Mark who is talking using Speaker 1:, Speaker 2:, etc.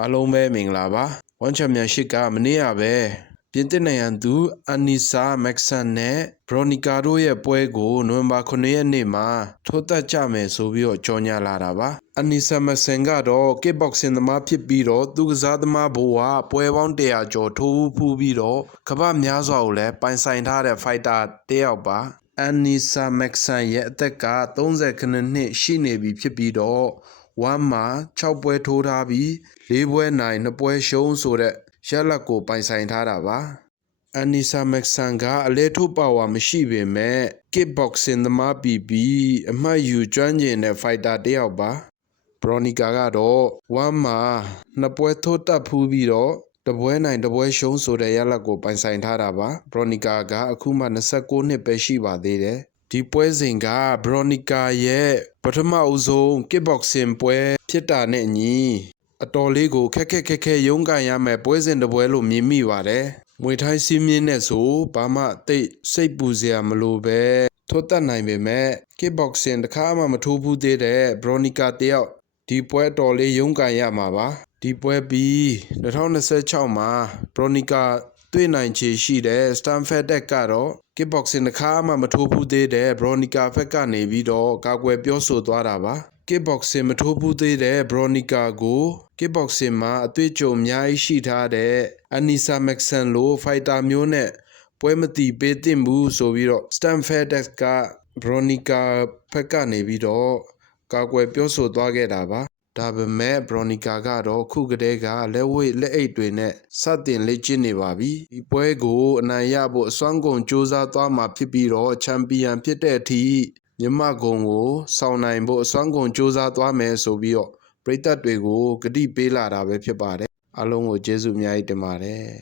Speaker 1: အားလုံးပဲမင်္ဂလာပါဝမ်ချန်ပီယံရှစ်ကမနေ့ကပဲပြင်သစ်နိုင်ငံသူအနီဆာမက်ဆန်နဲ့ဘရိုနီကာတို့ရဲ့ပွဲကိုနိုဝင်ဘာ9ရက်နေ့မှာထိုးသက်ကြမယ်ဆိုပြီးတော့ကြော်ညာလာတာပါအနီဆာမက်ဆန်ကတော့ကစ်ဘောက်ဆင်သမားဖြစ်ပြီးတော့သူကစားသမားဘိုးကပွဲပေါင်း100ကျော်ထိုးဖူးပြီးတော့ကမ္ဘာများစွာကိုလည်းပိုင်ဆိုင်ထားတဲ့ဖိုက်တာတစ်ယောက်ပါအန်နီဆာမက်ဆန်ရဲ့အသက်က39နှစ်ရှိနေပြီဖြစ်ပြီးတော့ ဝမ်မှာ6ပွဲထိုးထားပြီး4ပွဲနိုင်2ပွဲရှုံးဆိုတဲ့ရလဒ်ကိုပိုင်ဆိုင်ထားတာပါအန်နီဆာမက်ဆန်ကအလဲထုတ်ပါဝါမရှိပေမဲ့ကစ်ဘောက်ဆင်သမားပြီးပြီးအမှတ်ယူကျွမ်းကျင်တဲ့ဖိုက်တာတစ်ယောက်ပါဘရိုနီကာကတော့ဝမ်မှာနှစ်ပွဲထိုးတက်ဖူးပြီးတော့တပွဲနိုင်တပွဲရှုံးဆိုတဲ့ရလဒ်ကိုပိုင်ဆိုင်ထားတာပါဘရိုနီကာကအခုမှ29နှစ်ပဲရှိပါသေးတယ် ဒီပွဲစဉ်ကဘရိုနီကာရဲ့ပထမအဦးဆုံးကစ်ဘောက်ဆင်ပွဲဖြစ်တာနဲ့အညီအတော်လေးကိုခက်ခက်ခက်ခဲရုန်းကန်ရမယ်ပွဲစဉ်တစ်ပွဲလို့မြင်မိပါတယ်မွေထိုင်းစီးမြင့်နဲ့ဆိုဘာမှတိတ်စိတ်ပူစရာမလိုပဲထိုးတက်နိုင်ပေမဲ့ကစ်ဘောက်ဆင်တစ်ခါမှမထိုးဘူးသေးတဲ့ဘရိုနီကာတယောက်ဒီပွဲတော်လေးရုန်းကန်ရမှာပါဒီပွဲပြီး2026မှာဘရိုနီကာ တွေ့နိုင်ခြေရှိတဲ့စတန်ဖက်တက်ကတော့ကစ်ဘောက်ဆင်တစ်ခါမှမထိုးဘူးသေးတဲ့ဘရိုနီကာဖက်ကနေပြီးတော့ကာကွယ်ပြောဆိုသွားတာပါကစ်ဘောက်ဆင်မထိုးဘူးသေးတဲ့ဘရိုနီကာကိုကစ်ဘောက်ဆင်မှာအတွေ့အကြုံအများကြီးရှိထားတဲ့အနီဆာမက်ဆန်လိုဖိုက်တာမျိုးနဲ့ပွဲမတီပေးသင့်ဘူးဆိုပြီးတော့စတန်ဖက်တက်ကဘရိုနီကာဖက်ကနေပြီးတော့ကာကွယ်ပြောဆိုသွားခဲ့တာပါ ဒါပေမဲ့ဘရိုနီကာကတော့ခုကတည်းကလက်ဝိတ်လက်အိတ်တွေနဲ့စတင်လေ့ကျင့်နေပါပြီဒီပွဲကိုအနိုင်ရဖို့အစွမ်းကုန်စူးစမ်းသွားမှာဖြစ်ပြီးတော့ချန်ပီယံဖြစ်တဲ့အထိမြမကုံကိုဆောင်နိုင်ဖို့အစွမ်းကုန်စူးစမ်းသွားမယ်ဆိုပြီးတော့ပရိသတ်တွေကိုဂတိပေးလာတာပဲဖြစ်ပါတယ်အားလုံးကိုကျေးဇူးအများကြီးတင်ပါတယ်